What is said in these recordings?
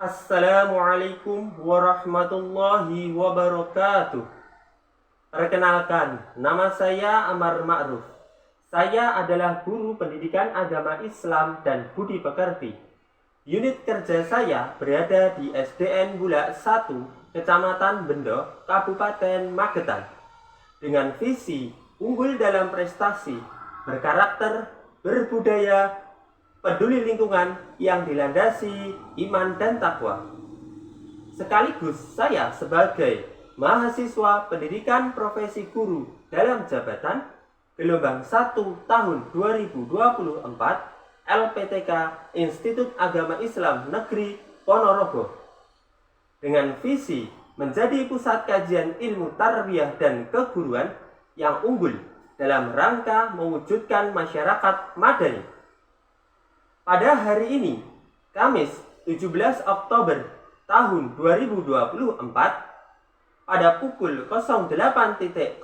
Assalamualaikum warahmatullahi wabarakatuh. Perkenalkan, nama saya Amar Ma'ruf. Saya adalah guru pendidikan agama Islam dan budi pekerti. Unit kerja saya berada di SDN Bulak 1, Kecamatan Bendo, Kabupaten Magetan. Dengan visi unggul dalam prestasi, berkarakter, berbudaya, peduli lingkungan yang dilandasi iman dan takwa. Sekaligus saya sebagai mahasiswa pendidikan profesi guru dalam jabatan gelombang 1 tahun 2024 LPTK Institut Agama Islam Negeri Ponorogo. Dengan visi menjadi pusat kajian ilmu tarbiyah dan keguruan yang unggul dalam rangka mewujudkan masyarakat madani. Pada hari ini, Kamis 17 Oktober tahun 2024, pada pukul 08.00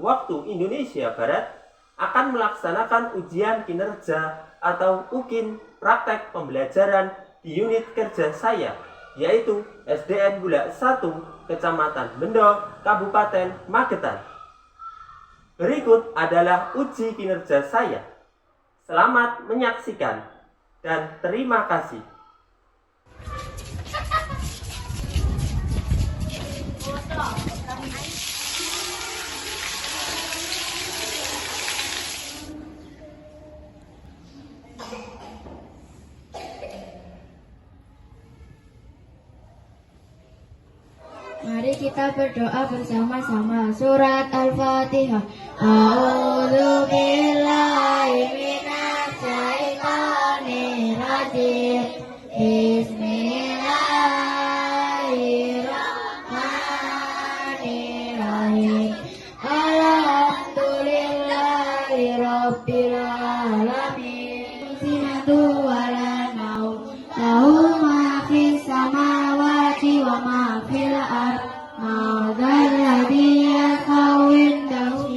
waktu Indonesia Barat, akan melaksanakan ujian kinerja atau UKIN praktek pembelajaran di unit kerja saya, yaitu SDN Bulak 1, Kecamatan Bendo, Kabupaten Magetan. Berikut adalah uji kinerja saya. Selamat menyaksikan dan terima kasih. Mari kita berdoa bersama-sama. Surat Al-Fatihah. A'udzu billahi minasy syaithanir rajim. Bismillahirrahmanirrahim. Alhamdulillahi rabbil alamin. Sinatu wala naum. Lahu ma fis samawati wa ma fil ardh. Ma'adzal ladzi yashfa'u indahu.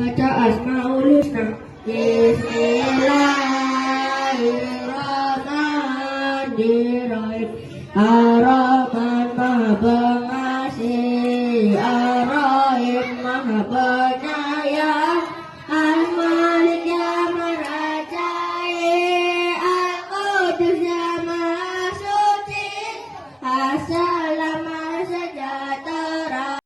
Baca Asmaul Husna. Bismillahirrahmanirrahim. Ar-Rahman Maha Pengasih, Ar-Rahim Maha Penyayang, Al-Malik yang merajai, Al-Qudus yang Maha Suci, As-Salam Maha Sejahtera.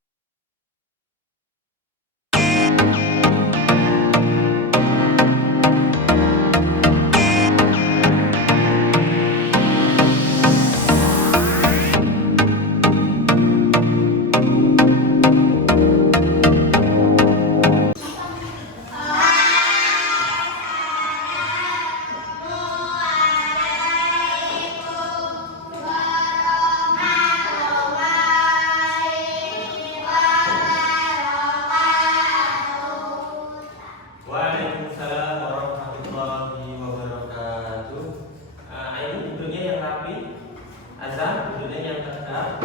Waalaikumsalam warahmatullahi wabarakatuh. Ini duduknya yang rapi, azan duduknya yang tegak.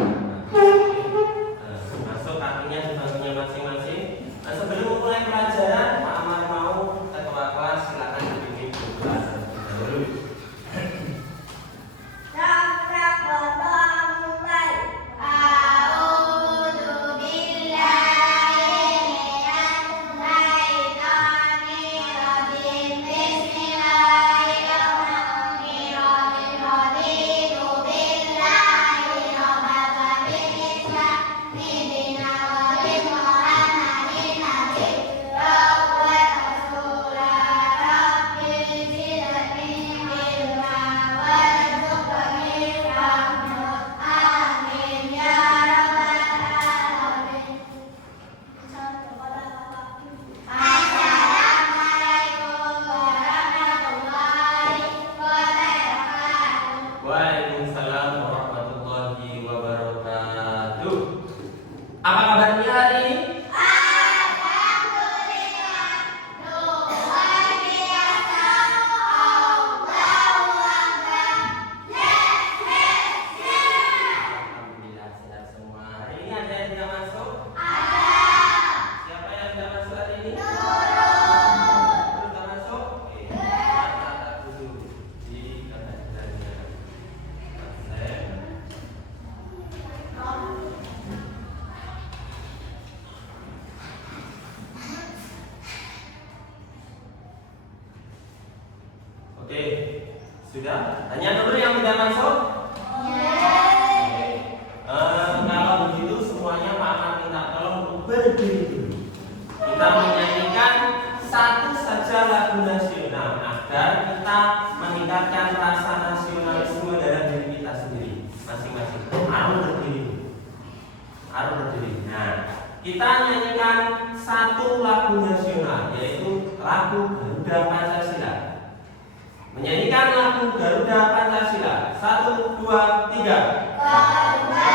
Masuk kakinya di bangkunya masing-masing. Sebelum mulai pelajaran, Pak Amar mau ketua kelas silakan dibimbing pelajaran dulu. Waalaikumsalam warahmatullahi wabarakatuh. Apa kabarnya hari ini? Alhamdulillah. Sudah? Tanya dulu yang tidak masuk? Kalau begitu semuanya Pak akan minta tolong untuk berdiri dulu. Kita menyanyikan satu saja lagu nasional agar kita meningkatkan rasa nasionalisme dalam diri kita sendiri masing-masing. Harus berdiri. Harus berdiri. Nah, kita nyanyikan satu lagu nasional, yaitu lagu Garuda Pancasila. Menyanyikan lagu Garuda Pancasila. 1, 2, 3. Garuda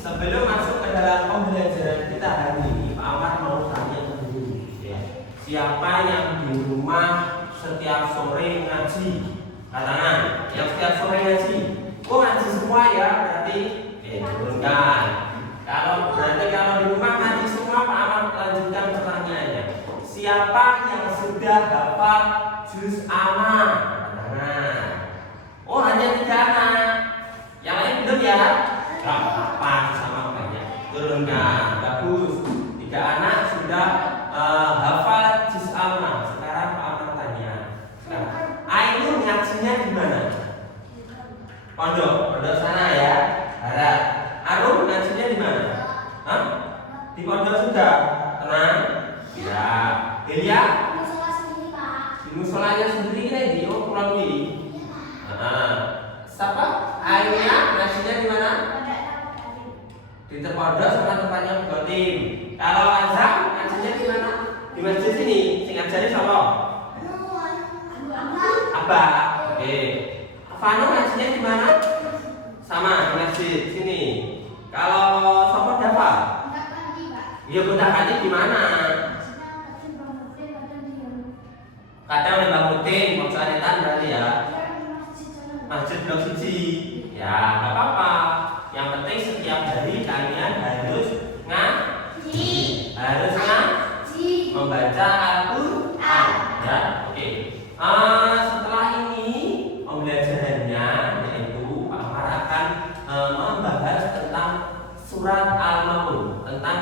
Sebelum masuk ke dalam pembelajaran kita hari ini, Pak Amar mau tanya dulu, ya. Siapa yang di rumah setiap sore ngaji? Katakan, yang setiap sore ngaji. Oh, ngaji semua ya, berarti turunkan. Kalau di rumah ngaji semua, Pak Amar lanjutkan pertanyaannya. Siapa yang sudah hafal juz amma? Katakan. Oh, hanya 3 anak. Yang lain belum ya? Gak apa-apa, sama banyak. Turunkan, bagus. 3 anak sudah hafal juz amma. Sekarang Pak Amar tanya. Ainun ngajinya di mana? Pondok sana ya. Barat. Arum ngajinya di mana? Hah? Di pondok juga. Tenang. Ya. Delia? Di musolanya sendiri kan di pulang ini. Siapa? Ainnya ngajinya di mana? Di terpondok sama tempatnya Bukotim. Kalau Azam ngajinya di mana? Di masjid sini. Sing ngajari siapa? Abah. Oke. Fano ngajinya di mana? Sama di masjid sini. Kalau siapa dapat? Iya, Bundakati di mana? Kadang di Bangkutin, Moksanetan berarti ya. Masjid Blok Siji. Ya, nggak apa-apa. Yang penting setiap hari kalian harus ngaji. Harus ngaji. Membaca Al-Quran. Ya, oke. Setelah ini pembelajarannya yaitu Pak Amar akan membahas tentang surat Al-Maun, tentang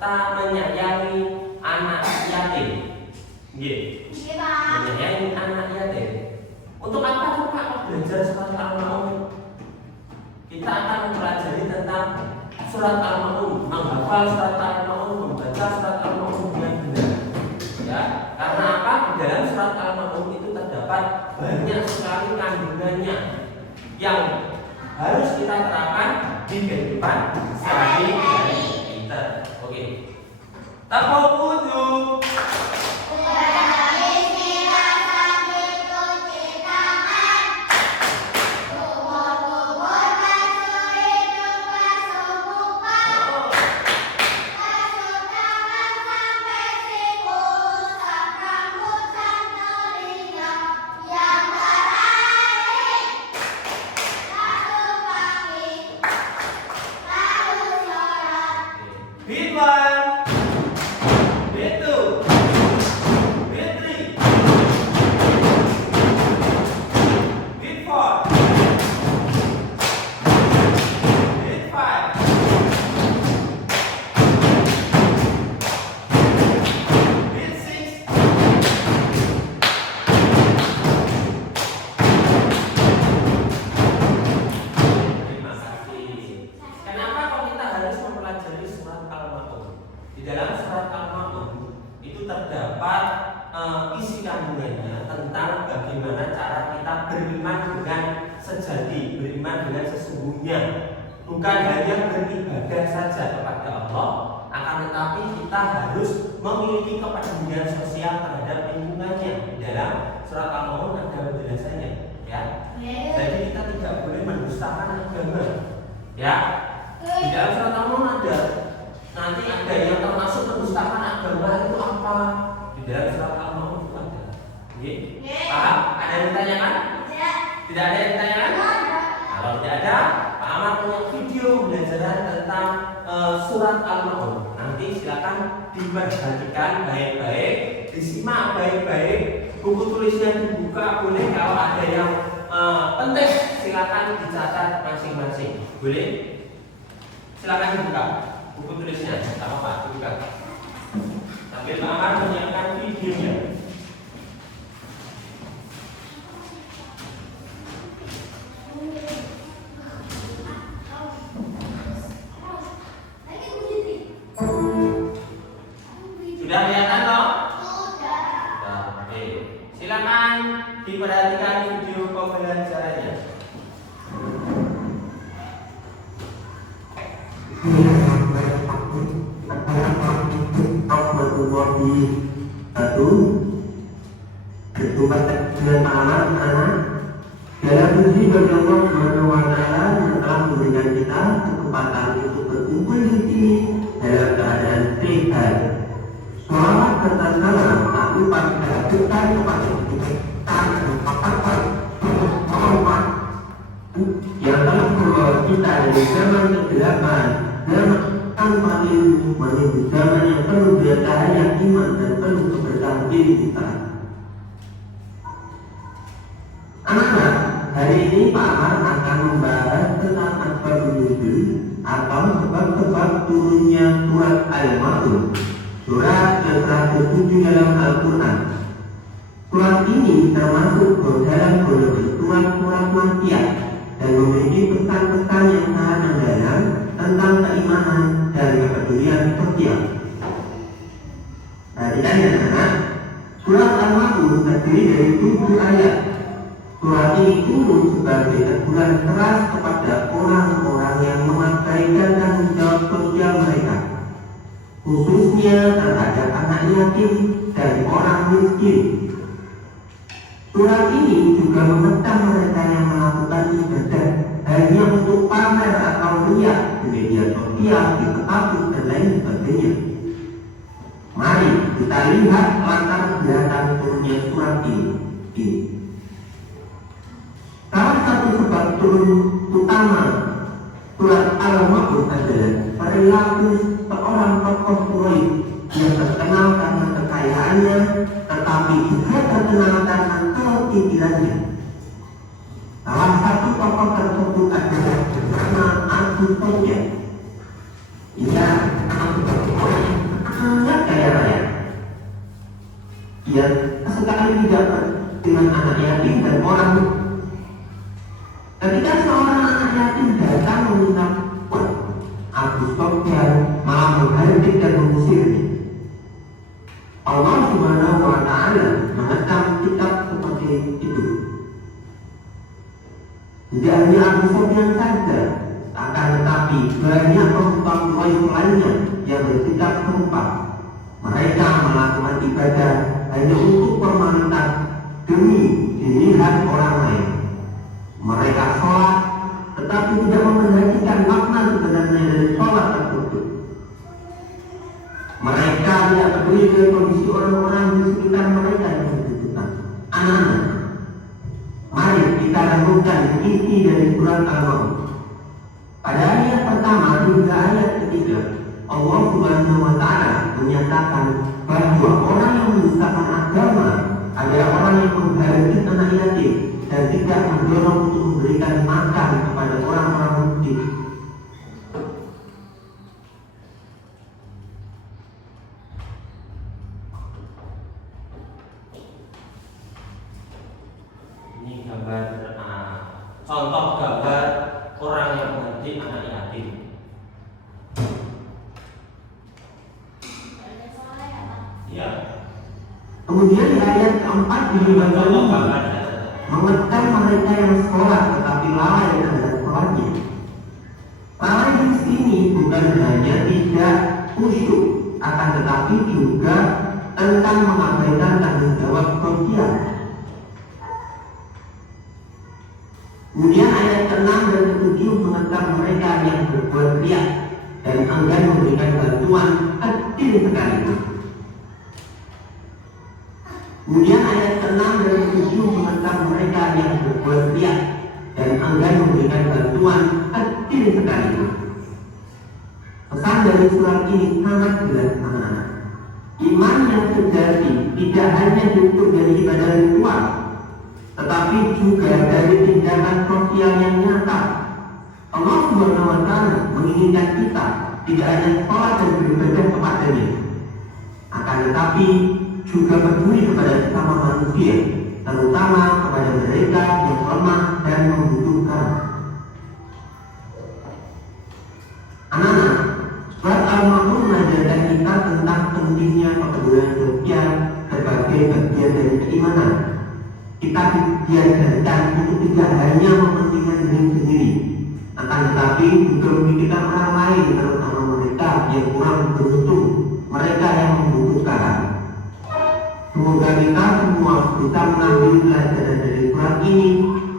tak menyayangi anak yatim. Menyayangi anak yatim. Untuk apa coba belajar surat Al-Maun? Kita akan mempelajari tentang surat Al-Maun, menghafal surat Al-Maun, membaca surat Al-Maun dengan benar. Ya, karena apa? Di dalam surat Al-Maun itu terdapat banyak sekali kandungannya yang harus kita terapkan di kehidupan sehari-hari kita. Oke. Tepuk wudhu. Beat 1, beat 2, beat 3, beat 4, beat 5, beat 6. Terima kasih. Kenapa kok kita harus mempelajari surat Al-Maun? Di dalam surat Al-Maun itu terdapat isi kandungannya tentang bagaimana cara kita beriman dengan sejati, beriman dengan sesungguhnya. Bukan hanya beribadah saja kepada Allah, akan tetapi kita harus memiliki kepedulian sosial terhadap lingkungannya. Di dalam surat Al-Maun ada penjelasannya, ya. Jadi kita tidak boleh mendustakan agama, ya. Di dalam surat Al-Maun ada, nanti ada yang termasuk mendustakan agama itu apa? Di dalam surat Al-Maun itu ada. Oke? Paham? Ada yang ditanyakan? Tidak ada yang ditanyakan? Kalau tidak ada, Pak Ahmad punya video pembelajaran tentang surat Al-Maun. Nanti silakan diperhatikan baik-baik, disimak baik-baik, buku tulisnya dibuka, boleh kalau ada yang penting silakan dicatat masing-masing. Boleh? Silakan dibuka buku tulisnya, tak apa-apa, dibuka. Sambil Pak Ahmad menyiapkan videonya. Sudah kelihatan toh? Sudah. Oke. Silakan diperhatikan video pembelajarannya. Dalam puji bagi Allah Subhanahu wa Ta'ala yang telah memberikan kita kesempatan untuk berkumpul di sini dalam keadaan sehat. Selamat serta salam tak lupa kita berikan kepada Muhammad yang telah membawa kita dari zaman kegelapan, zaman tanpa ilmu menuju zaman yang penuh dengan cahaya iman dan penuh keberkahan diri kita. Anak-anak, hari ini Pak Ahmad akan membahas tentang asbabun nuzul atau sebab-sebab turunnya surat Al-Maun, surat ke-107 dalam Al-Quran. Surat ini termasuk dalam golongan surat-surat makkiyah dan memiliki pesan-pesan yang sangat mendalam tentang keimanan dan kepedulian sosial. Perhatikan ya anak, surat Al-Maun terdiri dari 7 ayat. Surat ini turun sebagai teguran keras kepada orang-orang yang mengabaikan tanggung jawab sosial mereka, khususnya terhadap anak yatim dan orang miskin. Surat ini juga mengecam mereka yang melakukan ibadah hanya untuk pamer atau riak di media sosial, di kampus dan lain sebagainya. Mari kita lihat latar belakang turunnya surat ini. Salah satu sebab turun utama surat Al-Maun adalah perilaku seorang tokoh Quraisy yang terkenal karena kekayaannya, tetapi juga terkenal karena kepimpilannya. Salah satu tokoh tersebut adalah bernama Abu Sufyan. Ia sangat kaya raya. Ia sekali tidak dengan anak yatim dan orang. Ketika seorang anak yatim datang meminta uang, Abu Sufyan malah menghardik dan mengusirnya. Allah Subhanahu wa Ta'ala mengecam sikap seperti itu. Tidak hanya Abu Sufyan saja, akan tetapi banyak pemuka Quraisy lainnya yang bersikap serupa. Mereka melakukan ibadah hanya untuk formalitas demi dilihat orang lain. Mereka sholat, tetapi tidak memperhatikan makna sebenarnya dari sholat tersebut. Mereka tidak peduli dengan kondisi orang-orang di sekitar mereka yang membutuhkan. Anak-anak, mari kita renungkan isi dari surat Al-Maun. Pada ayat pertama hingga ayat ketiga, Allah Subhanahu wa Ta'ala menyatakan bahwa orang yang mendustakan agama adalah orang yang menghardik anak yatim dan tidak mendorong untuk memberikan makan kepada orang-orang miskin. Ini gambar contoh gambar orang yang menghardik anak yatim. Ya. Kemudian di ayat keempat dibaca Contoh gambar. mengecam mereka yang sholat tetapi lalai terhadap sholatnya. Lalai di sini bukan hanya tidak khusyuk, akan tetapi juga tentang mengabaikan tanggung jawab sosial. Kemudian ayat 6 dan 7 mengecam mereka yang berbuat riya dan enggan memberikan bantuan kecil sekalipun. Kemudian ayat 6 dan 7 mengecam mereka yang berbuat riya dan enggan memberikan bantuan kecil sekalipun. Pesan dari surat ini sangat jelas, anak-anak. Iman yang sejati tidak hanya diukur dari ibadah ritual, tetapi juga dari tindakan sosial yang nyata. Allah Subhanahu wa Ta'ala menginginkan kita tidak hanya sholat dan beribadah kepadanya, akan tetapi juga peduli kepada sesama manusia, terutama kepada mereka yang lemah dan membutuhkan. Anak-anak, surat Al-Ma'un mengajarkan kita tentang pentingnya kepedulian sosial sebagai bagian dari keimanan. Kita diajarkan untuk tidak hanya mementingkan diri sendiri, akan tetapi juga memikirkan orang lain, terutama mereka yang kurang beruntung, mereka yang membutuhkan. Semoga kita semua bisa mengambil pelajaran dari surat ini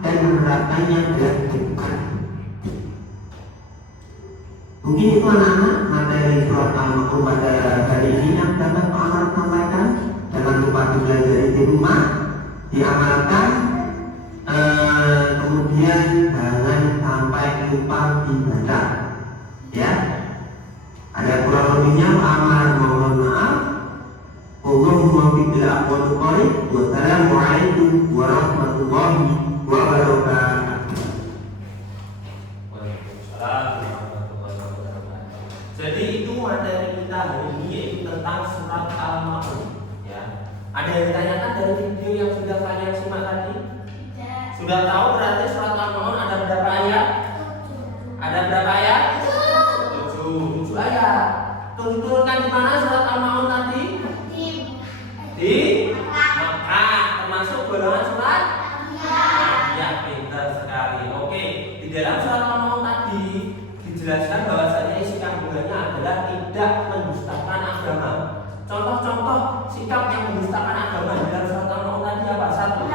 dan menerapkannya dalam kehidupan. Mungkin itu anak-anak materi surat Al-Ma'un pada hari ini yang dapat Pak Amar sampaikan. Jangan lupa dipelajari di rumah, diamalkan, kemudian jangan sampai lupa dibaca. Ya, ada kurang lebihnya Pak Amar mohon maaf. Allahumma bi'il aqwal qarib. Wassalamualaikum warahmatullahi wabarakatuh. Waalaikumsalam warahmatullahi wabarakatuh. Jadi itu materi kita hari ini, yaitu tentang surat Al-Ma'un. Ya. Ada yang ditanyakan dari video yang sudah kalian simak tadi? Sudah tahu berarti surat Al-Ma'un ada berapa ayat? Ada berapa ayat? 7 ayat. Turunkan di mana surat Al-Ma'un tadi? Di Makkah, termasuk golongan surat? Ya, pintar sekali. Oke, di dalam surat Al-Ma'un tadi dijelaskan bahwasanya isi kandungannya adalah tidak mendustakan agama. Contoh-contoh sikap yang mendustakan agama di dalam surat Al-Ma'un tadi apa? 1.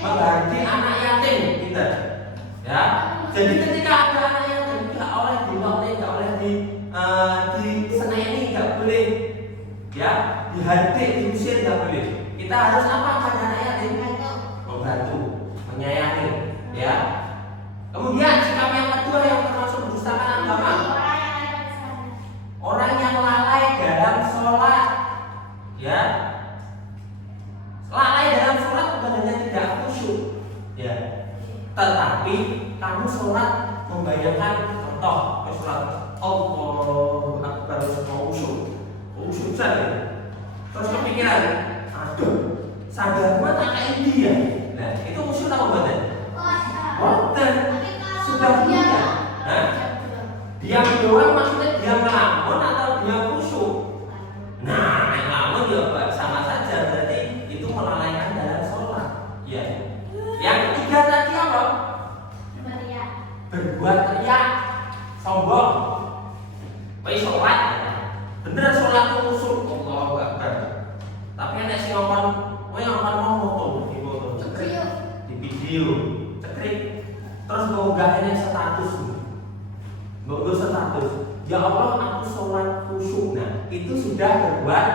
Mengganti anak yatim, pintar. Ya, jadi ketika ada anak yatim nggak oleh dinoleh, nggak oleh diseneni, nggak boleh. Ya, dihardik, diusir nggak boleh. Kita harus apa pada anak yatim? Membantu, menyayangi. Ya. Kemudian sikap yang kedua yang termasuk mendustakan agama, orang yang lalai dalam sholat. Ya, lalai dalam sholat bukan hanya tidak khusyuk. Ya, tetapi kamu sholat membayangkan contoh sholat Allahu Akbar khusyuk. Khusyuk saja. Terus kepikiran, aduh, sadar gua tak kayak dia. Nah, itu khusyuk apa badan? Boten. Sudah punya. Nah, diam doang maksudnya diam ngelamun atau diam khusyuk? Nah, ngelamun ya sama saja, berarti itu melalaikan dalam sholat. Ya. Yang ketiga tadi apa? Berbuat riak, sombong. Wis sholat. Bener sholat khusyuk, Allahu Akbar. Tapi nek sing ngomong, kowe ngomong foto, di foto, di video, cekrik, terus mengunggah ini status, mengunggah status. Ya Allah, aku sholat khusyuk. Nah, itu sudah berbuat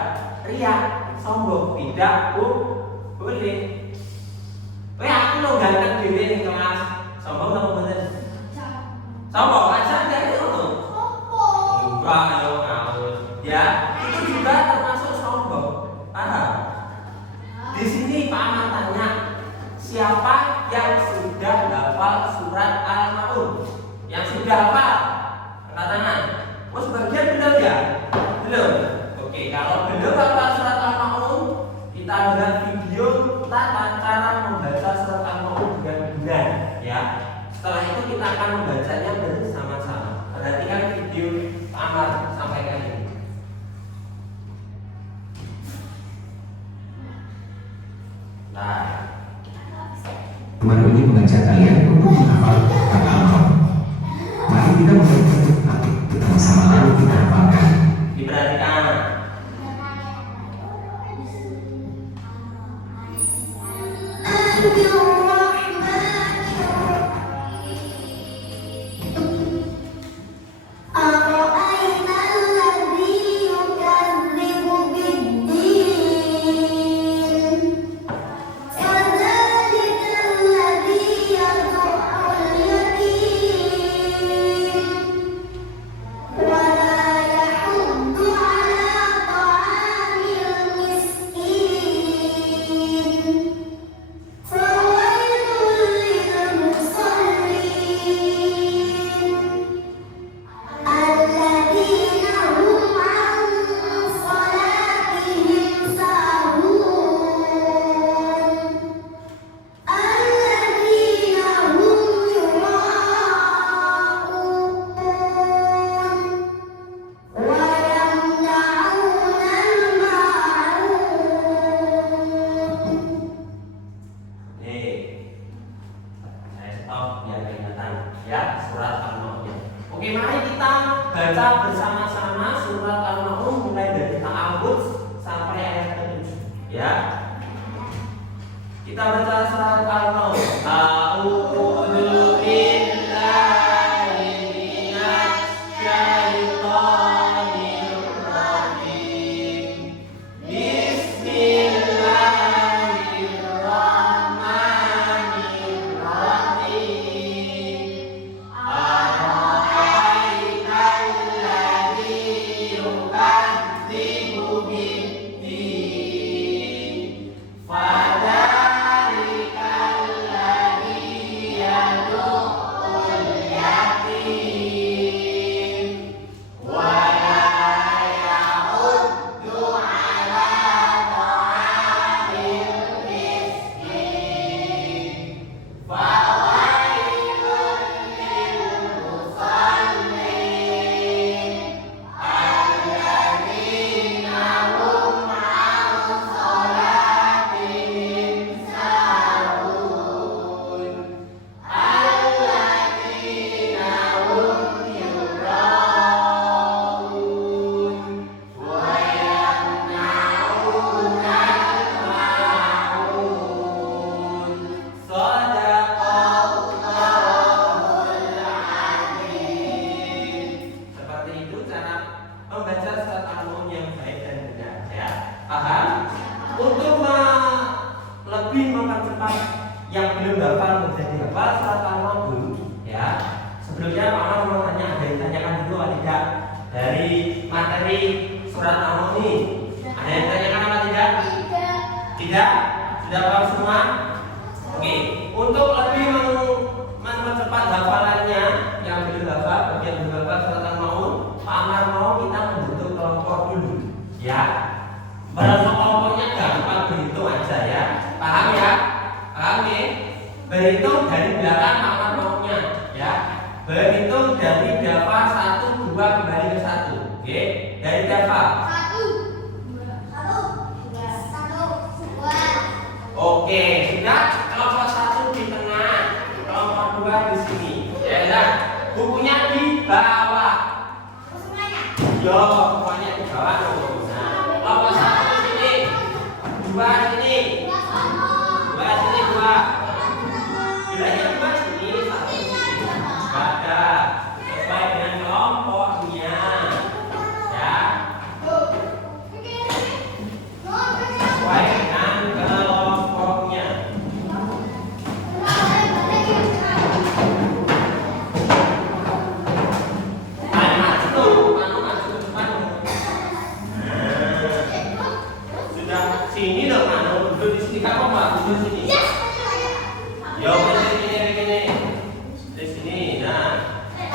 riak, sombong, tidak boleh. Kowe aku lo ganteng dhewe ning kelas, sombong apa bener? Sombong aja dari itu. Enggak, ya, itu juga termasuk sombong. Paham? Di sini Pak Ahmad tanya, siapa yang sudah hafal surat Al-Ma'un? Yang sudah hafal? Angkat tangan. Oh, sebagian belum ya? Belum. Oke, kalau belum hafal surat Al-Ma'un, kita lihat video tata cara membaca surat Al-Ma'un dengan benar, ya. Setelah itu kita akan membacanya bersama-sama. Perhatikan video Pak Ahmad sampaikan ini. Teman ini mengajak kalian untuk menghafal kata Allah. Mari kita membaca bersama-sama lalu kita hafalkan. Oke, mari kita baca bersama-sama surat Al-Maun mulai dari ta'awudz sampai ayat ke-7 ya. Kita baca surat Al-Maun. A'udzu billahi minasy syaithanir rajim. Membaca surat Al-Maun yang baik dan benar ya. Paham? Untuk lebih mempercepat yang belum hafal menjadi hafal surat Al-Maun ya. Sebelumnya Pak Ahmad mau tanya, ada yang tanyakan dulu atau tidak dari materi surat Al-Maun ini? Ada yang tanyakan apa tidak? Tidak? Sudah paham semua? Oke. Untuk lebih mempercepat hafalannya yang belum hafal, bagi yang belum hafal surat Al-Maun, Pak Amar mau kita membentuk kelompok dulu ya. Kelompoknya gampang, berhitung aja ya. Paham ya? Paham ya? Berhitung dari belakang Pak Amar maunya ya. Berhitung dari Dava 1, 2 kembali ke 1. Oke? Dari Dava 1, 2. Oke, sudah. Kelompok 1 di tengah, kelompok 2 di sini. Ya, bukunya di bawah. Yo, semuanya di bawah tuh. Nah, kelompok 1 sini, 2 sini, 2 sini, 2. Bilangnya 2 sini, 1 sini. Ada sesuai dengan kelompoknya. Ya. Sesuai dengan kelompoknya. Sini dong, Mano. Duduk di sini, kamu Pak. Duduk sini. Yo, begini. Di sini, nah. Ya.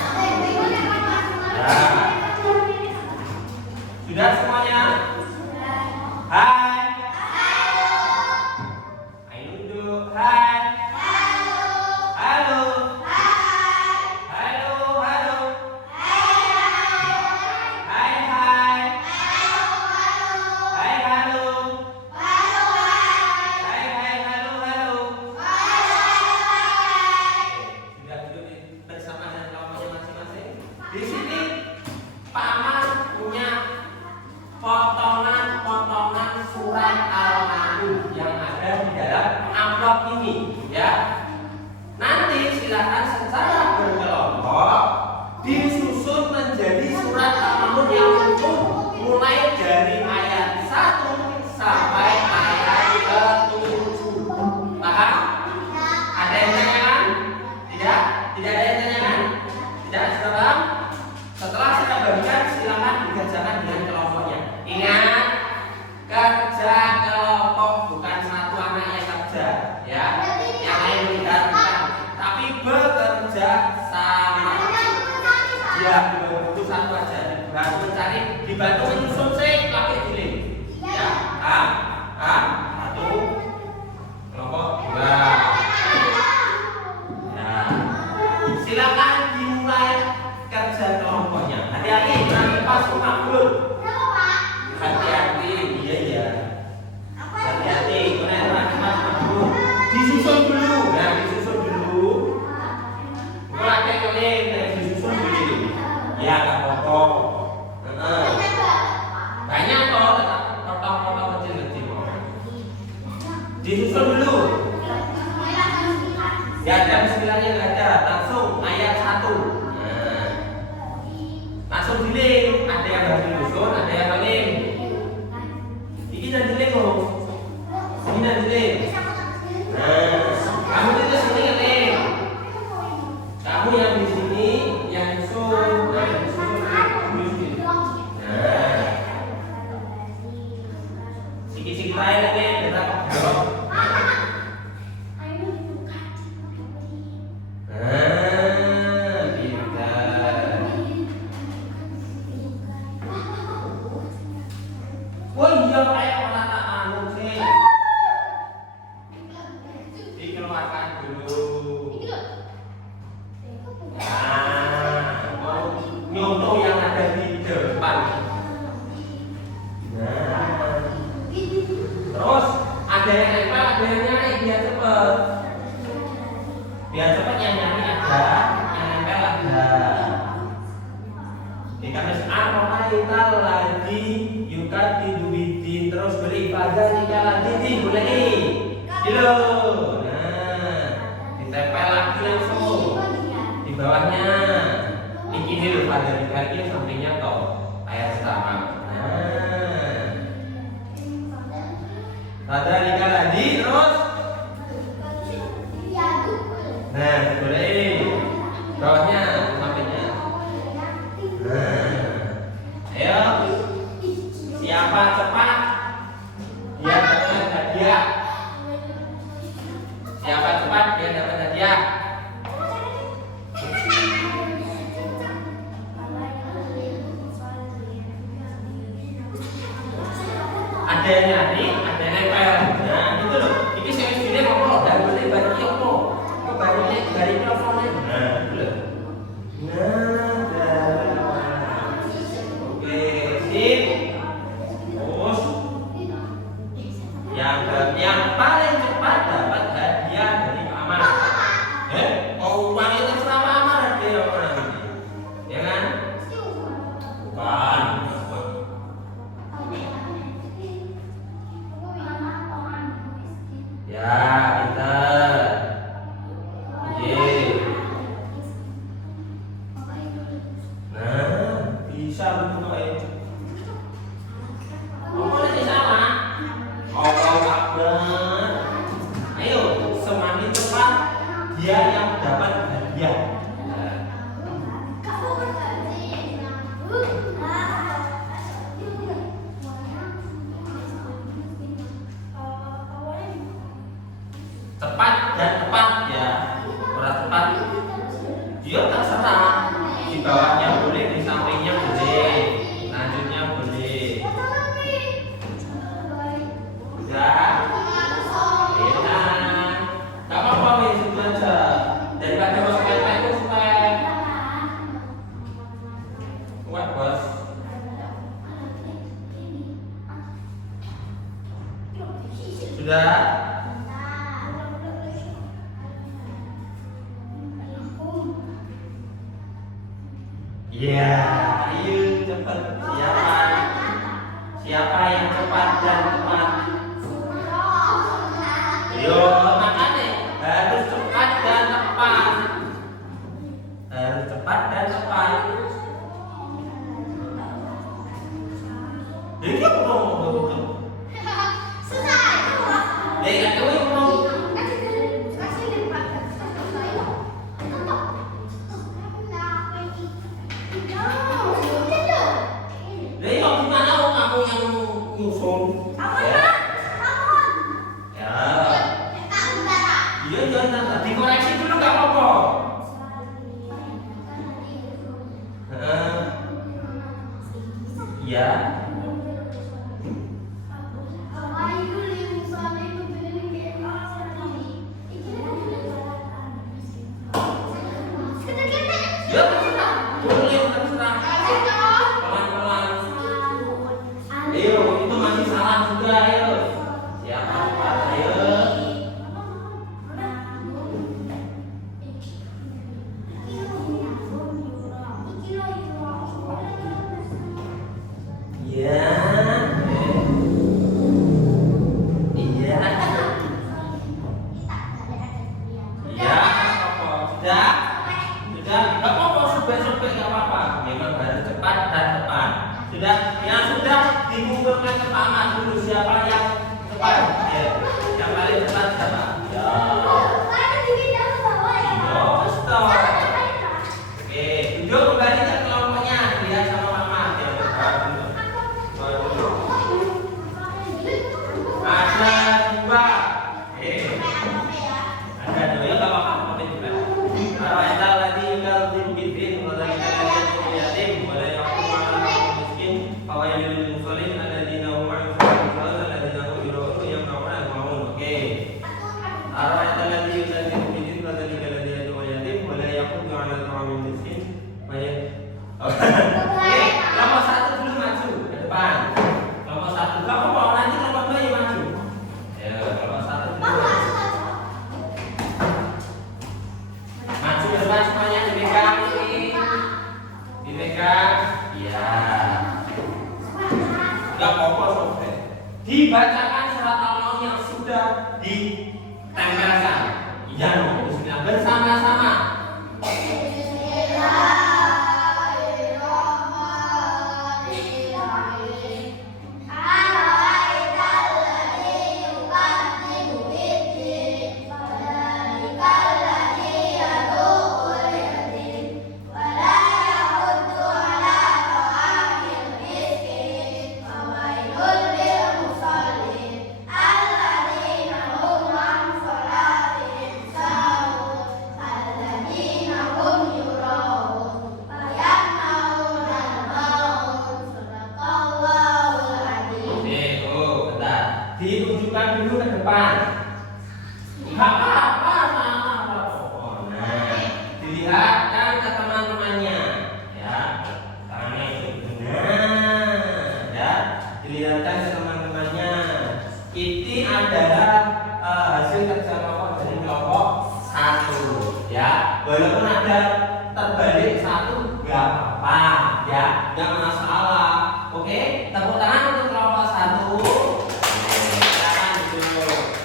Sudah semuanya? Hai. Ayo duduk. Hai. Halo. Halo. Hai. Hai, halo. Sudah duduk bersama dengan kelompoknya masing-masing. Di sini Pak Amar punya potongan surat Al-Maun yang ada di dalam amplop ini. ya. Nanti silakan secara berkelompok disusun menjadi surat Al-Mamun yang utuh mulai dari ayat 1 sampai ayat ke-7. Paham? Ada yang tanyakan? Tidak? Tidak ada yang tanyakan? Tidak? Setelah saya bagikan silakan dikerjakan dengan kelompoknya. Ingat, kerja kelompok bukan satu anak yang kerja, ya. Yang lain tidak bukan, tapi bekerja sama. Ya, dibantu satu aja, dibantu mencari, dibantu menyusun pakai giling. Ya, satu kelompok dua. Ya, silakan dimulai kerja kelompoknya. Hati-hati, nanti pas makhluk. Hati-hati, iya. Hati-hati, nanti pas makhluk. Disusun dulu, nah disusun dulu. Mulai keliling, disusun dulu. Ya, nggak apa-apa. Banyak kok, potong-potong kecil-kecil. Disusun dulu. Ya, ada bismillahnya nggak ada, langsung ayat 1. Langsung giling, ada yang harus disusun, ada yang paling. Ini dan giling loh. Ini dan giling. Kamu itu sini ngeling. Kamu yang di sini, yang disusun, yang disusun. Sikit-sikit aja nih, kita kebelok. Oh iya, kayak penataan sih. Dikeluarkan dulu. Nyontoh yang ada di depan. Terus ada yang nempel, ada yang nyari biar cepet. Biar cepet yang nyari ada, yang nempel ada. Dikasih ar-ra'aital ladzi yukadidu bidin, terus beribadah jika lagi boleh. Dilo. Nah, ditempel lagi langsung di bawahnya. Ini dulu pada dikali sampingnya toh ayat pertama. Pada dikali terus. Nah, boleh. Bawahnya sampingnya. Ayo. Siapa cepat? Dia dapat hadiah. Siapa cepat dia dapat hadiah. Ada yang nyari, ada yang nempel. Nah, gitu loh. Ini saya sendiri ngomong, dan boleh balik ngomong. Balik ngomong. Nah, gitu loh. Oke, sip. Terus yang paling cepat dapat hadiah dari Pak Amar. Uang itu terserah Pak Amar hadiah orang ini. Ya kan? Bukan. Ya, pintar. Nah, bisa betul. Ngomongnya sama. Allahu Akbar. Ayo, semakin cepat dia yang dapat hadiah. Cepat dan tepat ya. Berat tepat. Dia terserah. Di bawahnya boleh, di sampingnya boleh, lanjutnya boleh. Udah. Enak. Gak apa-apa wis itu aja. Daripada masuk iPad itu supaya kuat bos. Sudah. Ya, ayo cepat. Siapa yang cepat dan tepat? Yo, makanya harus disusun. Ya. Iya jangan dikoreksi dulu nggak apa-apa. Ya. Ya terserah. Boleh terserah. Pelan-pelan. Ayo, itu masih salah juga ayo. Siapa cepat ayo. Ya. Iya. Ya, apa? Sudah. Sudah, nggak apa-apa, sobek-sobek nggak apa-apa. Memang harus cepat dan tepat. Sudah, yang sudah dikumpulkan ke Pak Ahmad dulu siapa yang cepat? Ya. Yang paling cepat siapa? Ya. Oh, stop. Oke, duduk kembali ke kelompoknya. Lihat sama Pak Ahmad. Ya, duduk. Ada dua. Ada dua ya, nggak apa-apa. Apa juga. Arwahita lagi kalau bikin mulai dari yatim mulai aku makan miskin awalnya dari musolin ada di nama ada di nama biro yang kawan mau oke. Arwahita lagi dari bikin mulai dari yatim mulai aku makan orang miskin banyak. Oke, kelompok satu dulu maju ke depan. Kelompok satu, nggak apa-apa nanti kelompok dua yang maju. Ya, kelompok satu dulu. Maju ke depan semuanya dipegang ini. Dipegang. Iya. Enggak apa-apa sobek. Dibacakan surat Al-Maun yang sudah ditempelkan. Iya, bismillah bersama-sama. Ditunjukkan dulu ke depan. Nggak apa-apa, salah. Nah, dilihatkan ke teman-temannya, ya. Tangannya itu. Nah, ya. Dilihatkan ke teman-temannya. Ini adalah hasil kerja kelompok dari kelompok satu, ya. Walaupun ada terbalik satu, nggak apa-apa, ya. Nggak masalah. Oke, tepuk tangan untuk kelompok satu.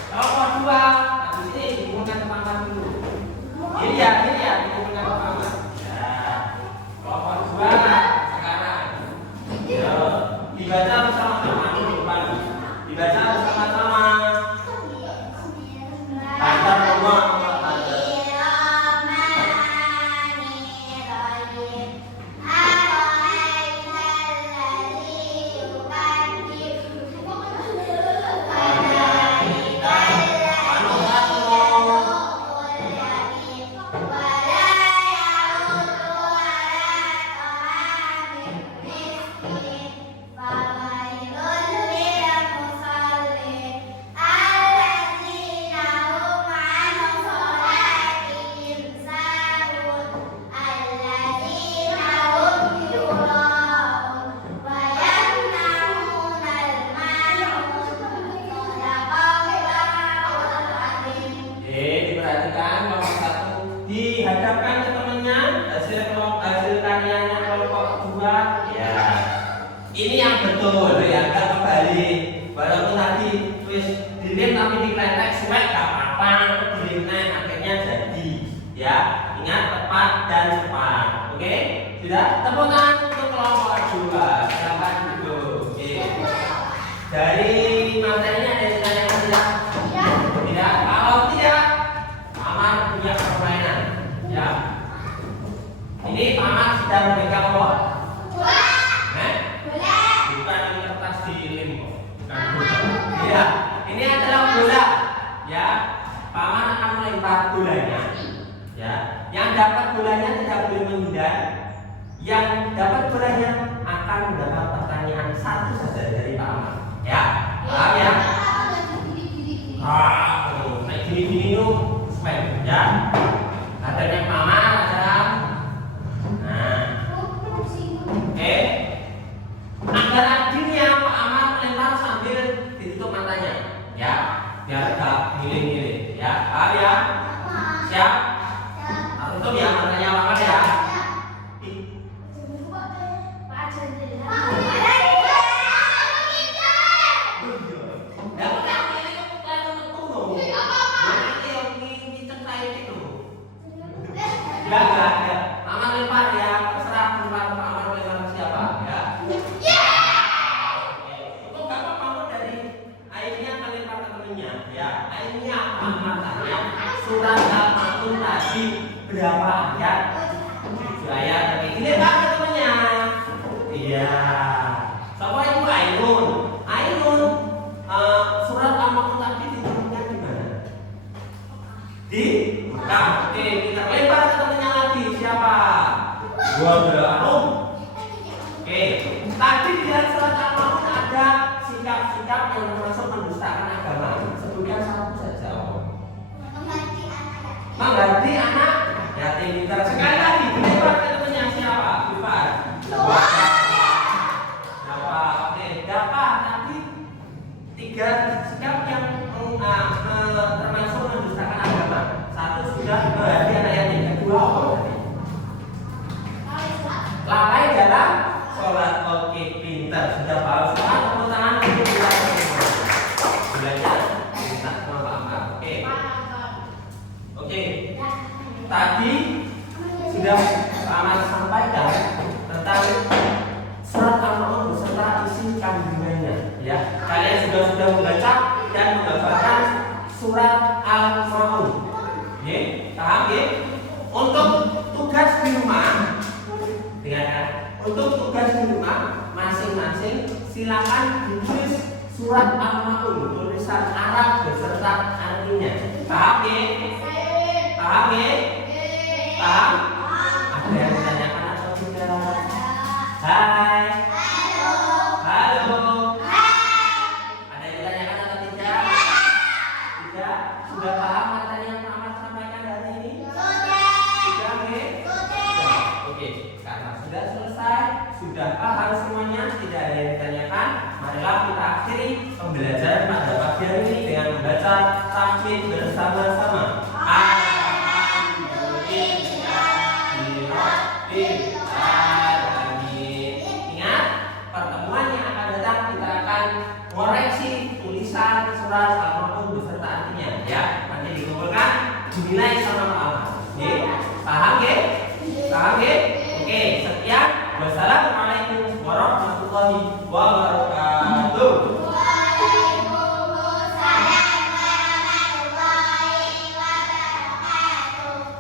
Kelompok dua, habis ini dikumpulkan ke paman dulu. Ini ya, dikumpulkan ke paman. Ya, kelompok dua sekarang. Ya, dibaca bersama-sama di depan. Dibaca bersama-sama. Baca semua. Dihadapkan ke temannya hasil karyanya kelompok dua, ya. Ini yang betul ya, nggak kembali. Walaupun tadi tulis dilem tapi dikletek suwek nggak apa-apa, dilem akhirnya jadi, ya. Ingat tepat dan cepat, oke? Sudah, tepuk tangan untuk kelompok dua. Silakan duduk. Oke. Dari materinya ada yang ditanyakan tidak? Tidak. Kalau tidak, Paman punya permainan, ya. Ini Paman sudah memegang apa? Bukan ini kertas dilem kok. Bukan Ya, ini apa maknanya? Surat Al-Maun tadi berapa ayat? 7 ayat. Oke, gini Pak temennya. Iya. Sama itu Ainun. Ainun surat Al-Maun tadi diturunkan di mana? Di Mekah. Oke, kita lempar ke temennya lagi. Siapa? Gua Arum. Oke, tadi di dalam surat Al-Maun ada sikap-sikap yang termasuk mendustakan agama. Sebutkan satu saja. Mengganti anak yatim pintar. Sekali lagi, dilempar ke temennya siapa? Bifar. Siapa? Oke, dapat tadi 3 sikap yang termasuk mendustakan agama. Satu sudah mengganti anak yatim. Kedua apa tadi? Lalai dalam sholat. Oke, pintar. Sudah paham semua. Tepuk tangan untuk kita semua. Belajar kita semua paham. Oke. Tadi sudah Pak Ahmad sampaikan tentang surat Al-Maun beserta isi kandungannya. Ya, kalian sudah membaca dan menghafalkan surat Al-Maun. Oke, paham ya? Untuk tugas di rumah, dengarkan. Untuk tugas di rumah masing-masing silakan ditulis surat Al-Maun tulisan Arab beserta artinya. Paham ya? Paham ya? Paham? Ada yang ditanyakan atau tidak? Hai. Halo. Ada yang ditanyakan atau tidak? Tidak. Sudah paham materi yang Pak Ahmad sampaikan hari ini? Sudah ya? Sudah. Oke. Karena sudah selesai, sudah paham semuanya, tidak ada yang ditanyakan. Marilah kita akhiri pembelajaran pada pagi hari ini dengan membaca tahmid bersama-sama.